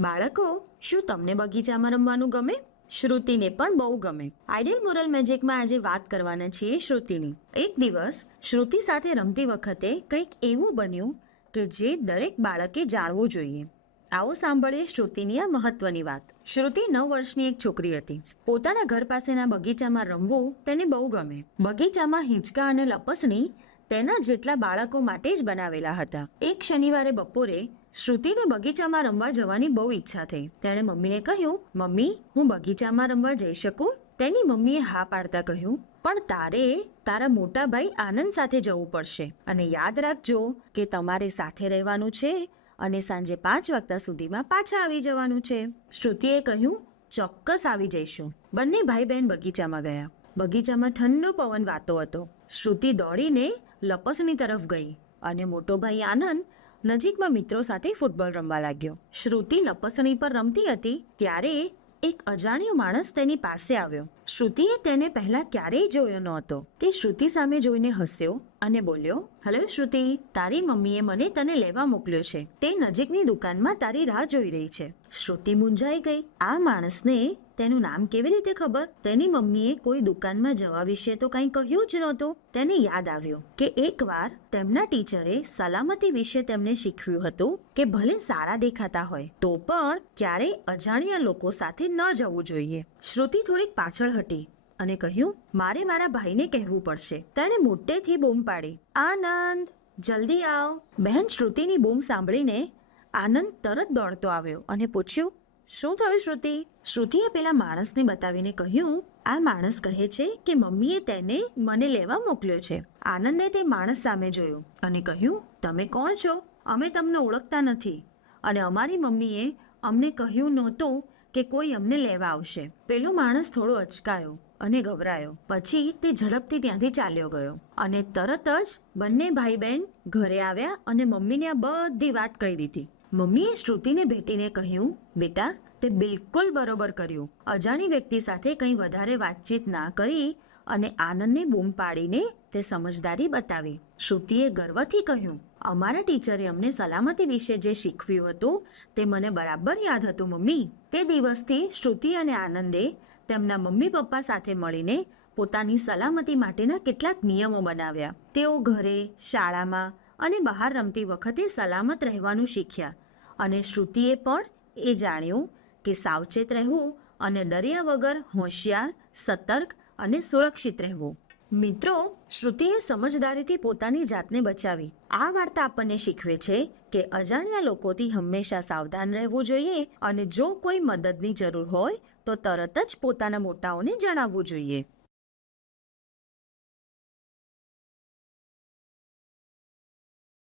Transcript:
બાળકો, શું તમને બગીચામાં રમવાનું ગમે? શ્રુતિને પણ બહુ ગમે. આઈડિયલ મોરલ મેજિકમાં આજે વાત કરવાના છીએ શ્રુતિની. એક દિવસ, શ્રુતિ સાથે રમતી વખતે કંઈક એવું બન્યું કે જે દરેક બાળકે જાણવું જોઈએ. આવો સાંભળીએ શ્રુતિની આ મહત્વની વાત. શ્રુતિ નવ વર્ષની એક છોકરી હતી. પોતાના ઘર પાસેના બગીચામાં રમવું તેને બહુ ગમે. બગીચામાં હિંચકા અને લપસણી તેના જેટલા બાળકો માટે જ બનાવેલા હતા. એક શનિવારે બપોરે શ્રુતિને બગીચામાં રમવા જવાની બહુ ઈચ્છા થઈ. તેણે મમ્મીને કહ્યું, મમ્મી, હું બગીચામાં રમવા જઈ શકું? તેની મમ્મીએ હા પાડતા કહ્યું, પણ તારે, તારા મોટા ભાઈ આનંદ સાથે જવું પડશે. અને યાદ રાખજો કે તમારે સાથે રહેવાનું છે અને સાંજે પાંચ વાગ્યા સુધીમાં પાછા આવી જવાનું છે. શ્રુતિએ કહ્યું, ચોક્કસ આવી જઈશું. બંને ભાઈ બહેન બગીચામાં ગયા. બગીચામાં ઠંડો પવન વાતો હતો. શ્રુતિ દોડીને લપસણી તરફ ગઈ અને મોટો ભાઈ આનંદ નજીકમાં મિત્રો સાથે ફૂટબોલ રમવા લાગ્યો. શ્રુતિ લપસણી પર રમતી હતી ત્યારે એક અજાણ્યો માણસ તેની પાસે આવ્યો. શ્રુતિએ તેને પહેલા ક્યારેય જોયો નહોતો. તે શ્રુતિ સામે જોઈને હસ્યો અને બોલ્યો, હલો શ્રુતિ, તારી મમ્મીએ મને તને લેવા મોકલ્યો છે. તે નજીકની દુકાનમાં તારી રાહ જોઈ રહી છે. શ્રુતિ મૂંઝાઈ ગઈ. આ માણસને તેનું નામ કેવી રીતે ખબર? તેની મમ્મીએ કોઈ દુકાનમાં જવા વિશે તો કંઈ કહ્યું જ નહોતું. તેને યાદ આવ્યું કે એકવાર તેમના ટીચરે સલામતી વિશે તેમને શીખવ્યું હતું કે ભલે સારા દેખાતા હોય, તો પણ ક્યારેય અજાણ્યા લોકો સાથે ન જવું જોઈએ. શ્રુતિ થોડીક પાછળ હતી અને કહ્યું, મારે મારા ભાઈને કહેવું પડશે. તેણે મોટેથી બૂમ પાડી. આનંદ, જલ્દી આવ. બહેન શ્રુતિની બૂમ સાંભળીને આનંદ તરત દોડતો આવ્યો અને પૂછ્યું શું થયું શ્રુતિ? શ્રુતિએ પેલા માણસને બતાવીને કહ્યું, આ માણસ કહે છે કે મમ્મીએ તેને મને લેવા મોકલ્યો છે. આનંદે તે માણસ સામે જોયું અને કહ્યું, તમે કોણ છો? અમે તમને ઓળખતા નથી. અને અમારી મમ્મીએ અમને કહ્યું નહોતું કે કોઈ અમને લેવા આવશે. પેલો માણસ થોડો અચકાયો અને ગભરાયો. પછી તે ઝડપથી ત્યાંથી ચાલ્યો ગયો અને તરત જ બંને ભાઈ બહેન ઘરે આવ્યા અને મમ્મીને આ બધી વાત કહી દીધી. મમ્મીએ શ્રુતિને ભેટીને કહ્યું, બેટા, તે બિલકુલ બરોબર કર્યું. અજાણી વ્યક્તિ સાથે કંઈ વધારે વાતચીત ના કરી અને આનંદને બૂમ પાડીને તે સમજદારી બતાવી. શ્રુતિએ ગર્વથી કહ્યું, અમારા ટીચરે અમને સલામતી વિશે જે શીખવ્યું હતું, તે મને બરાબર યાદ હતું, મમ્મી. તે દિવસથી શ્રુતિ અને આનંદે તેમના મમ્મી પપ્પા સાથે મળીને પોતાની સલામતી માટેના કેટલાક નિયમો બનાવ્યા. તેઓ ઘરે, શાળામાં અને બહાર રમતી વખતે સલામત રહેવાનું શીખ્યા. અને શ્રુતિએ પણ એ જાણ્યું કે સાવચેત રહેવું અને ડર્યા વગર હોશિયાર, સતર્ક અને સુરક્ષિત રહેવું. મિત્રો, શ્રુતિએ સમજદારીથી પોતાની જાતને બચાવી. આ વાર્તા આપણને શીખવે છે કે અજાણ્યા લોકોથી હંમેશા સાવધાન રહેવું જોઈએ અને જો કોઈ મદદની જરૂર હોય તો તરત જ પોતાના મોટાઓને જણાવવું જોઈએ.